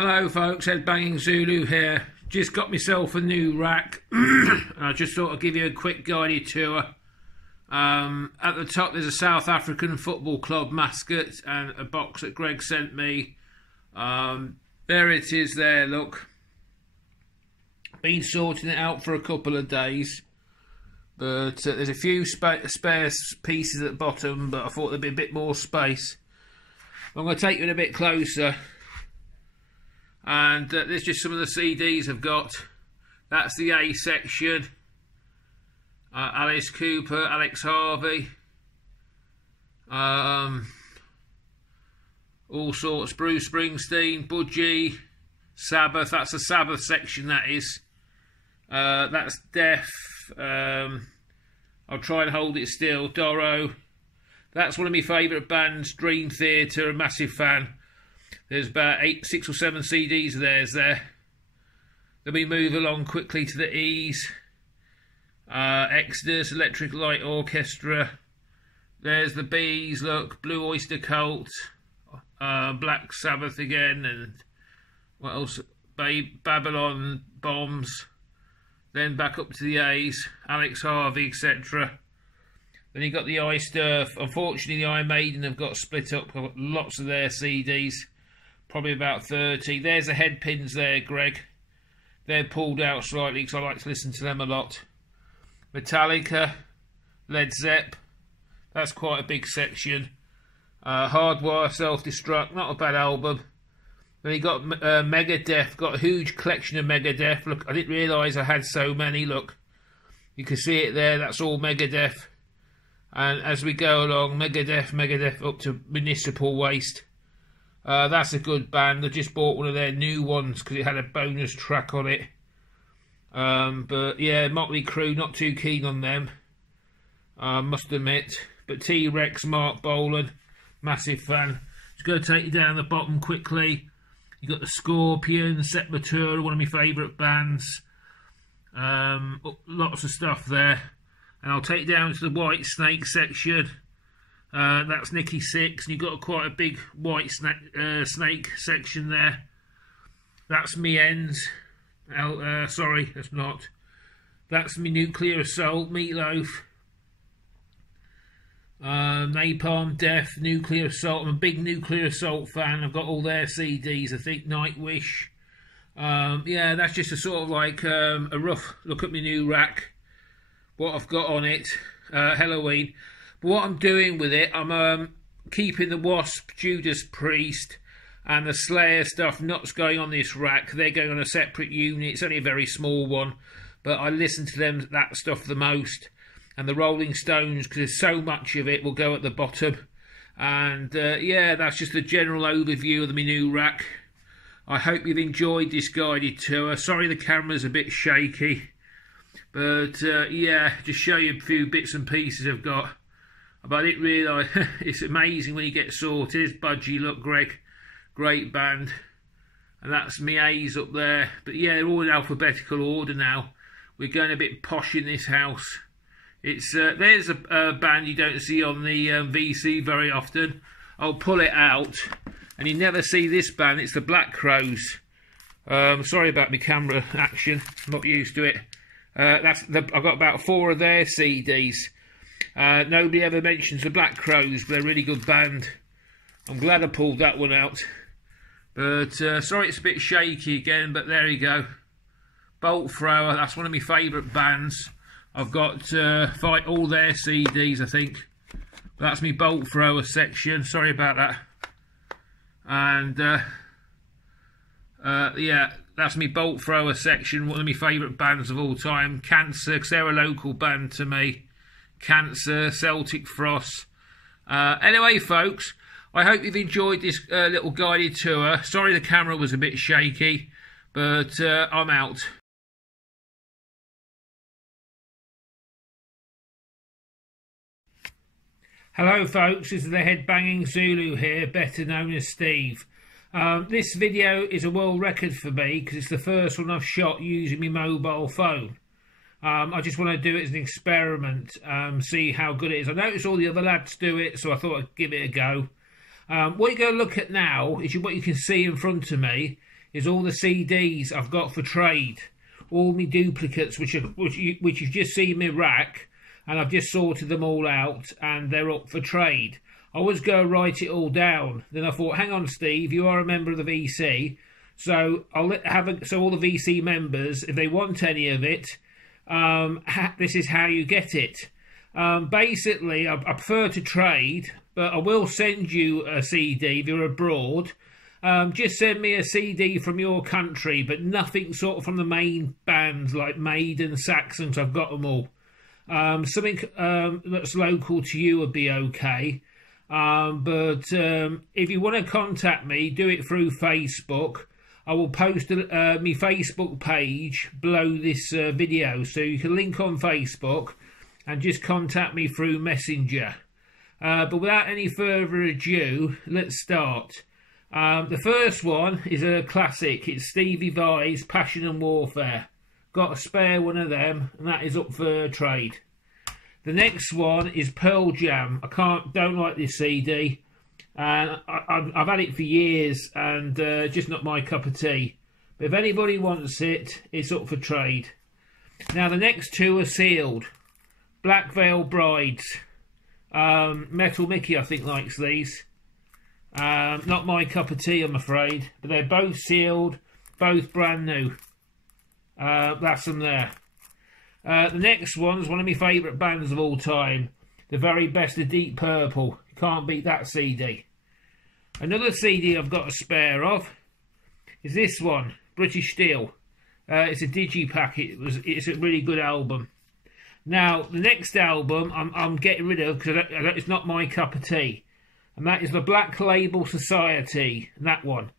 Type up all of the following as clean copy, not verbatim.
Hello folks, Headbanging Zulu here. Just got myself a new rack and I just thought I'd give you a quick guided tour. At the top there's a South African football club mascot and a box that Greg sent me. There it is there, look. Been sorting it out for a couple of days, but there's a few spare pieces at the bottom, but I thought there'd be a bit more space. I'm going to take you in a bit closer. And there's just some of the CDs I've got. That's the A section. Alice Cooper, Alex Harvey. All sorts. Bruce Springsteen, Budgie, Sabbath. That's the Sabbath section, that is. That's Def. I'll try and hold it still. Doro. That's one of my favourite bands, Dream Theater, a massive fan. There's about 6 or 7 CDs of theirs there. Then we move along quickly to the E's. Exodus, Electric Light Orchestra. There's the B's, look, Blue Oyster Cult. Black Sabbath again, and what else? Babylon Bombs. Then back up to the A's, Alex Harvey, etc. Then you got the I Sturf. Unfortunately, the I Maiden have got split up. I've got lots of their CDs. Probably about 30. There's the head pins there, Greg. They're pulled out slightly because I like to listen to them a lot. Metallica, Led Zepp. That's quite a big section. Hardwire, Self-Destruct. Not a bad album. Then you got Megadeth. Got a huge collection of Megadeth. Look, I didn't realise I had so many. Look, you can see it there. That's all Megadeth. And as we go along, Megadeth up to Municipal Waste. That's a good band. I just bought one of their new ones because it had a bonus track on it. But yeah, Motley Crue, not too keen on them, must admit. But T-Rex, Mark Bolan, massive fan. Just going to take you down the bottom quickly. You got the Scorpions, Sepultura, one of my favourite bands. Lots of stuff there. And I'll take you down to the White Snake section. That's Nicky Six, and you've got quite a big White Snake section there. That's me ends. Sorry, that's not. That's me Nuclear Assault, Meatloaf. Napalm Death, Nuclear Assault. I'm a big Nuclear Assault fan. I've got all their CDs. I think Nightwish. Yeah, that's just a sort of like a rough look at my new rack. What I've got on it, Halloween. But what I'm doing with it, I'm keeping the Wasp, Judas Priest, and the Slayer stuff not going on this rack. They're going on a separate unit. It's only a very small one, but I listen to that stuff the most. And the Rolling Stones, because there's so much of it, will go at the bottom. And yeah, that's just a general overview of my new rack. I hope you've enjoyed this guided tour. Sorry the camera's a bit shaky. But yeah, just show you a few bits and pieces I've got. But I didn't realise, it's amazing when you get sorted. It's Budgie, look, Greg, great band. And that's me A's up there. But yeah, they're all in alphabetical order now. We're going a bit posh in this house. It's there's a band you don't see on the VC very often. I'll pull it out, and you never see this band. It's the Black Crowes. Sorry about my camera action. I'm not used to it. I've got about 4 of their CDs. Nobody ever mentions the Black Crowes, but they're a really good band. I'm glad I pulled that one out. But sorry it's a bit shaky again, but there you go. Bolt Thrower, that's one of my favourite bands. I've got all their CDs, I think. But that's my Bolt Thrower section. Sorry about that. And yeah, that's my Bolt Thrower section. One of my favourite bands of all time. Cancer, because they're a local band to me. Cancer, Celtic Frost. Anyway, folks, I hope you've enjoyed this little guided tour. Sorry the camera was a bit shaky, but I'm out. Hello folks, this is the Headbanging Zulu here, better known as Steve. This video is a world record for me because it's the first one I've shot using my mobile phone. I just want to do it as an experiment, see how good it is. I noticed all the other lads do it, so I thought I'd give it a go. What you're going to look at now is what you can see in front of me is all the CDs I've got for trade, all my duplicates, which you've just seen me rack, and I've just sorted them all out, and they're up for trade. I was going to write it all down. Then I thought, hang on, Steve, you are a member of the VC, so so all the VC members, if they want any of it, this is how you get it. Basically, I prefer to trade, but I will send you a CD if you're abroad. Just send me a CD from your country, but nothing sort of from the main bands like Maiden, Saxons. I've got them all. Something that's local to you would be okay. But if you want to contact me, do it through Facebook. I will post my Facebook page below this video, so you can link on Facebook and just contact me through Messenger. But without any further ado, let's start. The first one is a classic. It's Stevie Vai's Passion and Warfare. Got a spare one of them, and that is up for trade. The next one is Pearl Jam. Don't like this CD, and I've had it for years, and just not my cup of tea. But if anybody wants it, it's up for trade. Now the next two are sealed. Black Veil Brides. Metal Mickey, I think, likes these. Not my cup of tea, I'm afraid. But they're both sealed, both brand new. That's them there. The next one's one of my favourite bands of all time. The very best of Deep Purple. You can't beat that CD. Another CD I've got a spare of is this one, British Steel. It's a digipack. It's a really good album. Now, the next album I'm getting rid of because it's not my cup of tea. And that is the Black Label Society. That one.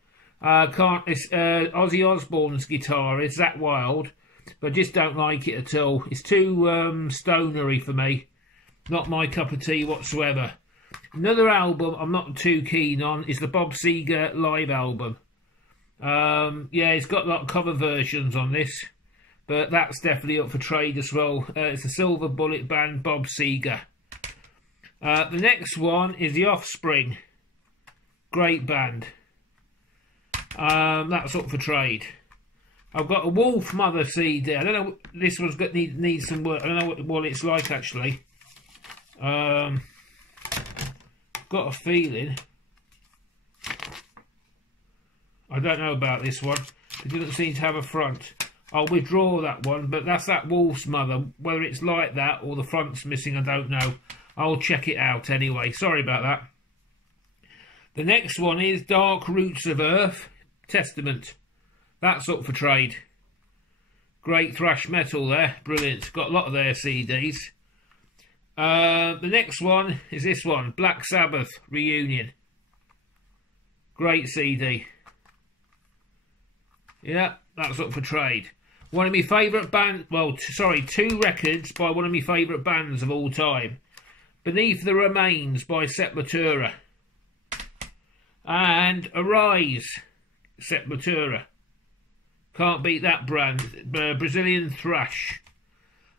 It's Ozzy Osbourne's guitar. It's that wild. But I just don't like it at all. It's too stonery for me. Not my cup of tea whatsoever. Another album I'm not too keen on is the Bob Seger live album. Yeah, it's got a lot of cover versions on this. But that's definitely up for trade as well. It's the Silver Bullet Band, Bob Seger. The next one is The Offspring. Great band. That's up for trade. I've got a Wolf Mother CD. I don't know. This one's got needs some work. I don't know what it's like actually. Got a feeling. I don't know about this one. It doesn't seem to have a front. I'll withdraw that one, but that's that Wolf's Mother. Whether it's like that or the front's missing, I don't know. I'll check it out anyway. Sorry about that. The next one is Dark Roots of Earth, Testament. That's up for trade. Great thrash metal there. Brilliant. Got a lot of their CDs. The next one is this one, Black Sabbath, Reunion. Great CD. Yeah, that's up for trade. One of my favourite bands, two records by one of my favourite bands of all time. Beneath the Remains by Sepultura. And Arise, Sepultura. Can't beat that brand. Brazilian thrash.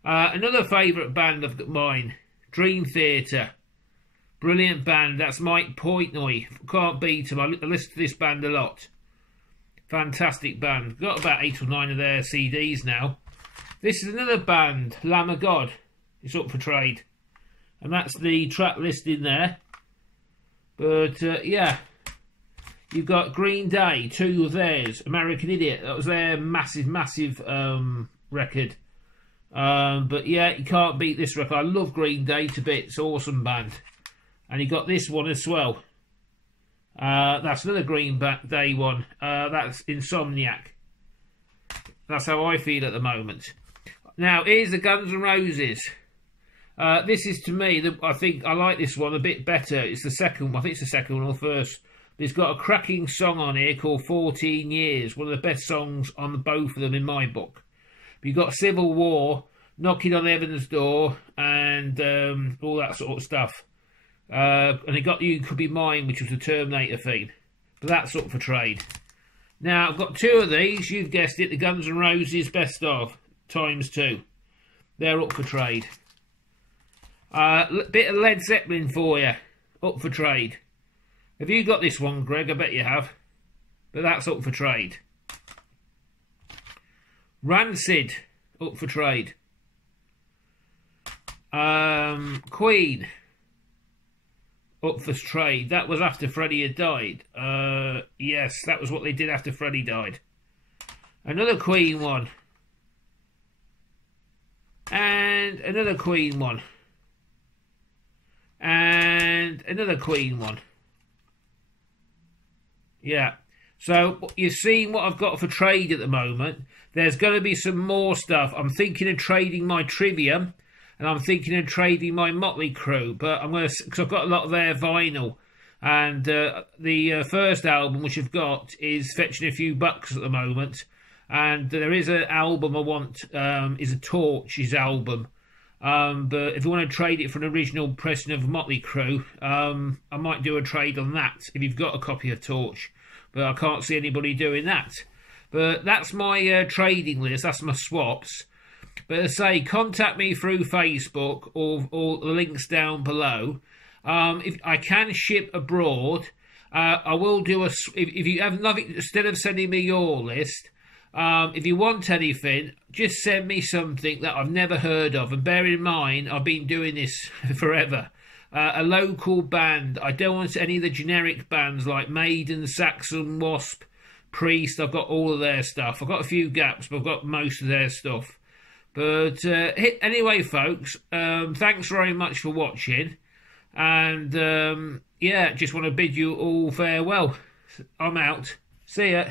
Another favourite band of mine, Dream Theater. Brilliant band. That's Mike Portnoy. Can't beat him. I listen to this band a lot. Fantastic band. Got about 8 or 9 of their CDs now. This is another band, Lamb of God. It's up for trade. And that's the track list in there. But, yeah. You've got Green Day, 2 of theirs. American Idiot. That was their massive record. But, yeah, you can't beat this record. I love Green Day to bits. Awesome band. And you got this one as well. That's another Green Day one. That's Insomniac. That's how I feel at the moment. Now, here's the Guns N' Roses. This is, to me, I think I like this one a bit better. It's the second one. I think it's the second one or first. But it's got a cracking song on here called 14 Years. One of the best songs on both of them in my book. But you've got Civil War, Knocking on Heaven's Door, and all that sort of stuff. And it got You Could Be Mine, which was the Terminator theme. But that's up for trade. Now, I've got 2 of these. You've guessed it. The Guns N' Roses Best Of ×2. They're up for trade. Bit of Led Zeppelin for you. Up for trade. Have you got this one, Greg? I bet you have. But that's up for trade. Rancid up for trade. Queen up for trade. That was after Freddie had died. Yes, that was what they did after Freddie died. Another Queen one. And another Queen one. And another Queen one. Yeah. So you've seen what I've got for trade at the moment. There's going to be some more stuff. I'm thinking of trading my Trivium, and I'm thinking of trading my Motley Crue. But I'm going to, because I've got a lot of their vinyl, and the first album which I've got is fetching a few bucks at the moment. And there is an album I want, is a Torch's album. But if you want to trade it for an original pressing of Motley Crue, I might do a trade on that if you've got a copy of Torch. But I can't see anybody doing that. But that's my trading list. That's my swaps. But as I say, contact me through Facebook or the links down below. If I can ship abroad, I will do a. If you have nothing, instead of sending me your list, if you want anything, just send me something that I've never heard of. And bear in mind, I've been doing this forever. A local band. I don't want any of the generic bands like Maiden, Saxon, Wasp, Priest. I've got all of their stuff. I've got a few gaps, but I've got most of their stuff. But anyway, folks, thanks very much for watching. And yeah, just want to bid you all farewell. I'm out. See ya.